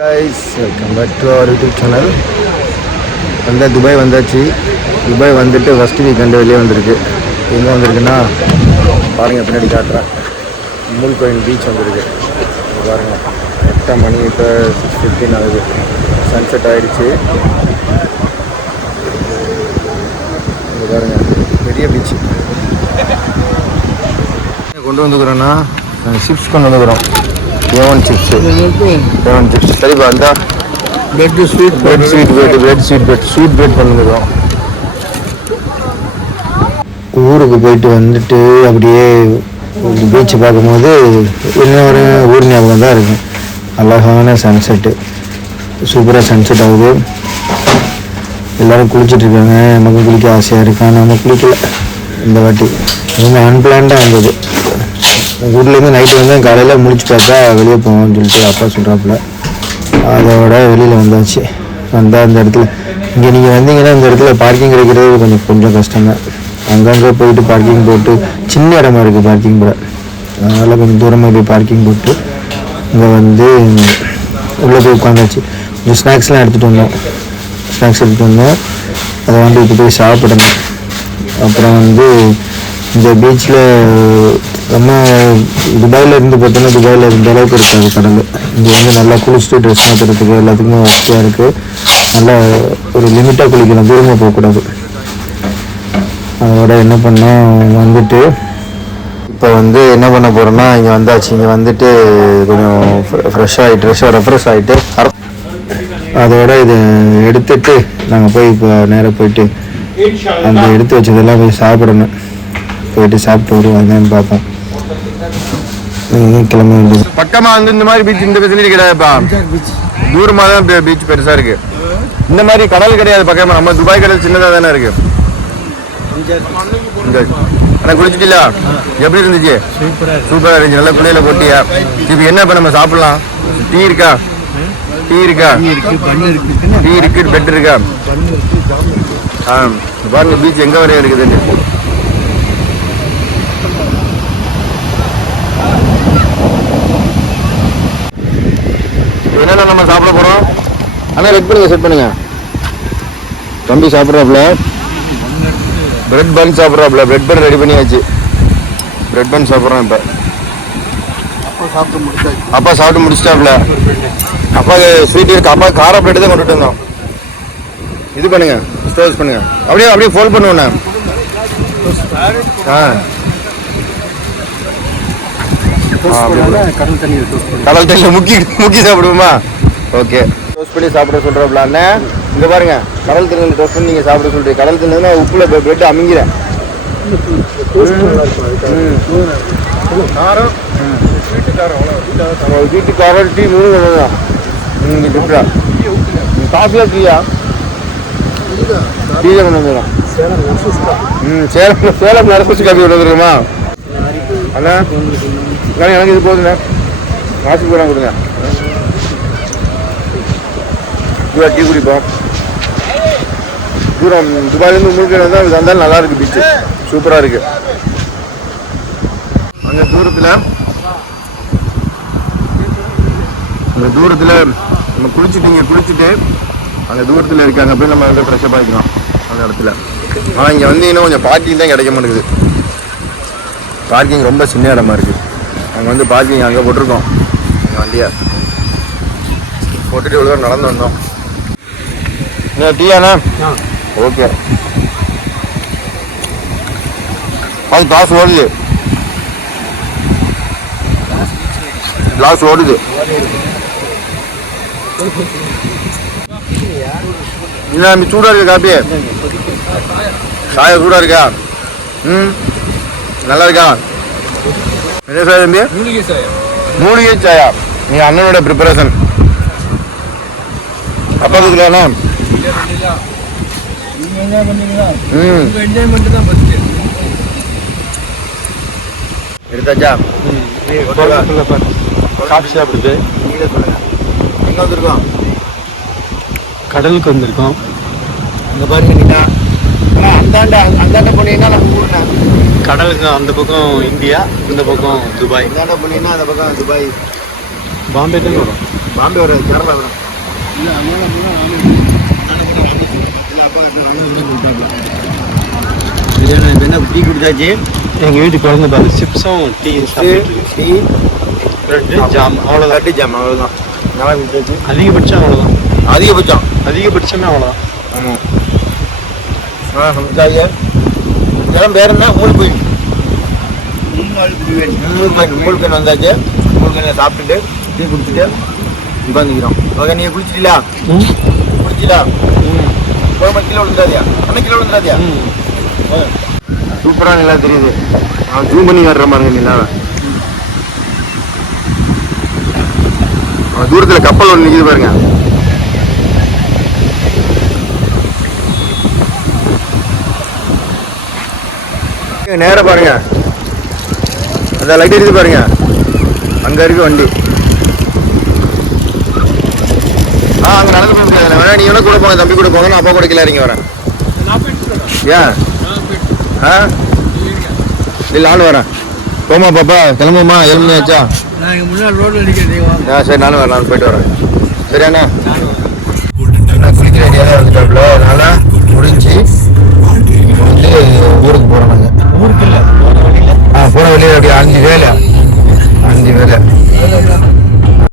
Guys welcome back to our YouTube channel. Dubai வந்தாச்சு. Dubai வந்துட்டு first weekend வெளியே வந்திருக்கு. எங்கே வந்திருக்குன்னா பாருங்கள், பின்னாடி காட்டுறேன். மூல் கோயின் பீச் வந்திருக்கு. பாருங்கள், 8 மணி, இப்போ 6:15 ஆகுது. சன்செட் ஆகிடுச்சு. பாருங்கள், பெரிய பீச்சு. கொண்டு வந்துக்கிறோன்னா சிப்ஸ் கொண்டு வந்துக்கிறோம். A1 chips, A1 chips. சரிப்பா, அந்த பிரெட் ஸ்வீட் பண்ணிக்கிறோம். ஊருக்கு போயிட்டு வந்துட்டு அப்படியே பீச்சை பார்க்கும்போது இன்னொரு ஊர் ஞாபகம் தான் இருக்கும். அழகான சன்செட்டு, சூப்பராக சன்செட் ஆகுது. எல்லோரும் குளிச்சுட்ருக்காங்க. நமக்கு குளிக்க ஆசையாக இருக்கும். நம்ம குளிக்கல இந்த வாட்டி. ரொம்ப அன்பிளான்டாக இருந்தது. ஊர்லேருந்து நைட்டு வந்து காலையில் முடிச்சு பார்த்தா வெளியே போவோம்னு சொல்லிட்டு அப்பா சொல்கிறாப்புல. அதோட வெளியில் வந்தாச்சு. வந்தால் அந்த இடத்துல இங்கே நீங்கள் வந்தீங்கன்னா இந்த இடத்துல பார்க்கிங் கிடைக்கிறது கொஞ்சம் கஷ்டம்தான். அங்கங்கே போயிட்டு பார்க்கிங் போட்டு, சின்ன இடமா இருக்குது பார்க்கிங் போட. அதனால் கொஞ்சம் தூரமாக போய் பார்க்கிங் போட்டு இங்கே வந்து உள்ளே போய் உட்காந்தாச்சு. கொஞ்சம் ஸ்நாக்ஸ்லாம் எடுத்துகிட்டு வந்தோம். அதை வந்து இப்போ போய் சாப்பிடணும். அப்புறம் வந்து இந்த பீச்சில் நம்ம துபாயில் இருந்து பார்த்தோன்னா துபாயில் இருந்த அளவுக்கு இருக்காது கடல். இங்கே வந்து நல்லா குளிச்சுட்டு ட்ரெஸ் மாற்றுறதுக்கு எல்லாத்துக்குமே வசதியாக இருக்குது. நல்லா ஒரு லிமிட்டாக குளிக்கணும், தூரமாக போகக்கூடாது. அதோட என்ன பண்ணோம், வந்துட்டு இப்போ வந்து என்ன பண்ண போகிறோன்னா இங்கே வந்தாச்சு. இங்கே வந்துட்டு கொஞ்சம் ரெஃப்ரெஷ் ஆகிட்டு அதோட இதை எடுத்துட்டு நாங்கள் போய் இப்போ நேராக போயிட்டு அந்த எடுத்து வச்சதெல்லாம் போய் சாப்பிடணும். போயிட்டு சாப்பிட்டு வருவாங்கன்னு பார்ப்போம். கிளம்ப வேண்டியது. பக்கமாக வந்து இந்த மாதிரி பீச், இந்த ஃபெசிலிட்டி கிடையாதுப்பா. தூரமாக தான் பீச் பெருசாக இருக்குது. இந்த மாதிரி கடல் கிடையாது பக்கமாக. நம்ம துபாய் கடல் சின்னதாக தானே இருக்குது. ஆனால் குளிச்சுட்டில எப்படி இருந்துச்சு? சூப்பராக இருந்துச்சு. நல்லா குளியில் போட்டியா? இப்போ என்ன இப்போ நம்ம சாப்பிட்லாம்? டீ இருக்கா? டீ இருக்கு, பெட் இருக்கா? பாருங்க பீச் எங்கே வரையும் இருக்குதுன்னு. என்னென்ன நம்ம சாப்பிட போகிறோம்? ஆனால் செட் பண்ணுங்க. தம்பி சாப்பிட்றாப்புல பிரெட் பன் சாப்பிட்றாப்புல. பிரெட் பன் ரெடி பண்ணியாச்சு. பிரெட் பன் சாப்பிட்றோம். இப்போ அப்பா சாப்பிட்டு முடிச்சிட்டாப்புல. அப்பா ஸ்வீட் இருக்கு. அப்பா கார பிரெட்டு தான் கொண்டுட்டு வந்தோம். இது பண்ணுங்க, ஸ்டோர்ஸ் பண்ணுங்க. அப்படியே ஃபோல்ட் பண்ணுவோண்ணே. கடல் தண்ணியில் முக்கி சாப்பிடுவோமா? ஓகே, டோஸ்ட் பண்ணி சாப்பிட சொல்கிறோம்ல அண்ணன். இங்கே பாருங்க, கடல் தண்ணியில் டோஸ்ட் பண்ணி நீங்கள் சாப்பிட சொல்கிறீங்க. கடல் தண்ணினா உப்புல பிரெட் அமைங்கிறேன். வீட்டு காரம் டீ 3 தான். டிஃப்ரா காஃபியா டீயா? டீ தான் கொண்டு வந்துடும். சேலம் நரசு காஃபி கொண்டு வந்துருக்குமா அண்ணா? எனக்கு இது போதுண்ணே. காசு போகிறாங்க கொடுங்க. டீ குடிப்போம். தூரம் துபாயிலேருந்து உங்களுக்கு தான் வந்தாலும் நல்லா இருக்குது. பீச்சு சூப்பராக இருக்குது. அங்கே தூரத்தில் நம்ம குளிச்சுட்டு அங்கே தூரத்தில் இருக்காங்க. போய் நம்ம வந்து ஃப்ரெஷ்ஷப் ஆகிக்கலாம் அந்த இடத்துல. ஆனால் இங்கே வந்தீங்கன்னா கொஞ்சம் பார்க்கிங் தான் கிடைக்க மாட்டேங்குது. பார்க்கிங் ரொம்ப சின்ன இடமா இருக்குது. அங்கே வந்து பார்க்கிங் அங்கே போட்டிருக்கோம். எங்கள் வண்டியை போட்டுட்டு இவ்வளோ நடந்து வந்தோம். டீயாண்ணா? ஓகே. அது கிளாஸ் ஓடுது. இல்லை சூடாக இருக்கு காப்பி. சாயா சூடாக இருக்கா? நல்லா இருக்கா? என்ன சாயா தம்பி? மூலிகை சாயா. நீங்கள் அண்ணனோட ப்ரிப்பரேஷன். அப்பா கொடுக்கலாண்ணா? எடுத்தாச்சா? சாப்பிடுது. நீங்களே சொல்லுங்க. எங்கே வந்திருக்கோம்? கடலுக்கு வந்திருக்கோம். அங்கே பாருங்க. அந்தாண்ட போனீங்கன்னா நம்ம ஊர்னா கடலுக்கு அந்த பக்கம் இந்தியா, இந்த பக்கம் துபாய். அந்தாண்ட போனீங்கன்னா அந்த பக்கம் துபாய். பாம்பே தான் வரும். பாம்பே வராது, கேரளா வரும். என்ன டீ குடிச்சாச்சு. எங்கள் வீட்டுக்கு குழந்தை பார்த்து சிப்ஸும் டீ டீ பிரெட்டு ஜாம் அவ்வளோதான். லட்டு ஜாம் அவ்வளோதான். நல்லா குடிச்சாச்சு. அதிகபட்சம் அவ்வளோதான். அதிகபட்சமே அவ்வளோதான். ஆமாம். சமைச்சாச்சு. இதெல்லாம் வேற என்ன மூணு போய் மூழ்கன் வந்தாச்சு. மூழ்கனை சாப்பிட்டுட்டு டீ குடிச்சிட்டு உட்காந்துக்கிறோம். ஓகே, நீங்கள் குளிச்சிட்டீங்களா? குளிச்சிட்டா? குழம்பு கிலோ விழுந்தாதியா? அண்ணன் கிலோ விழுந்தாதியா? சூப்பராக நிலா தெரியுது. நான் ஜூம் பண்ணி காட்டுற பாருங்க நிலாவை. தூரத்தில் கப்பல் ஒன்று நிற்கிது பாருங்க. நேராக பாருங்க, அந்த லைட் இருக்குது பாருங்க, அங்கே இருக்கு வண்டி. அங்கே நடந்து போக முடியாது. வேணா நீ வேணா கூட போங்க, தம்பி கூட போங்க, நான் அப்பா கூட கீழே இறங்கி வரேன். ஏன் இல்லை நானும் வரேன். போமா பாப்பா, கிளம்புமா? எலும்பியாச்சா? சரி, நானும் வரேன். நான் போயிட்டு வரேன். சரியாண்ணா? குளிக்கிற ஏரியாவே வந்துட்டாப்புல, அதனால முடிஞ்சு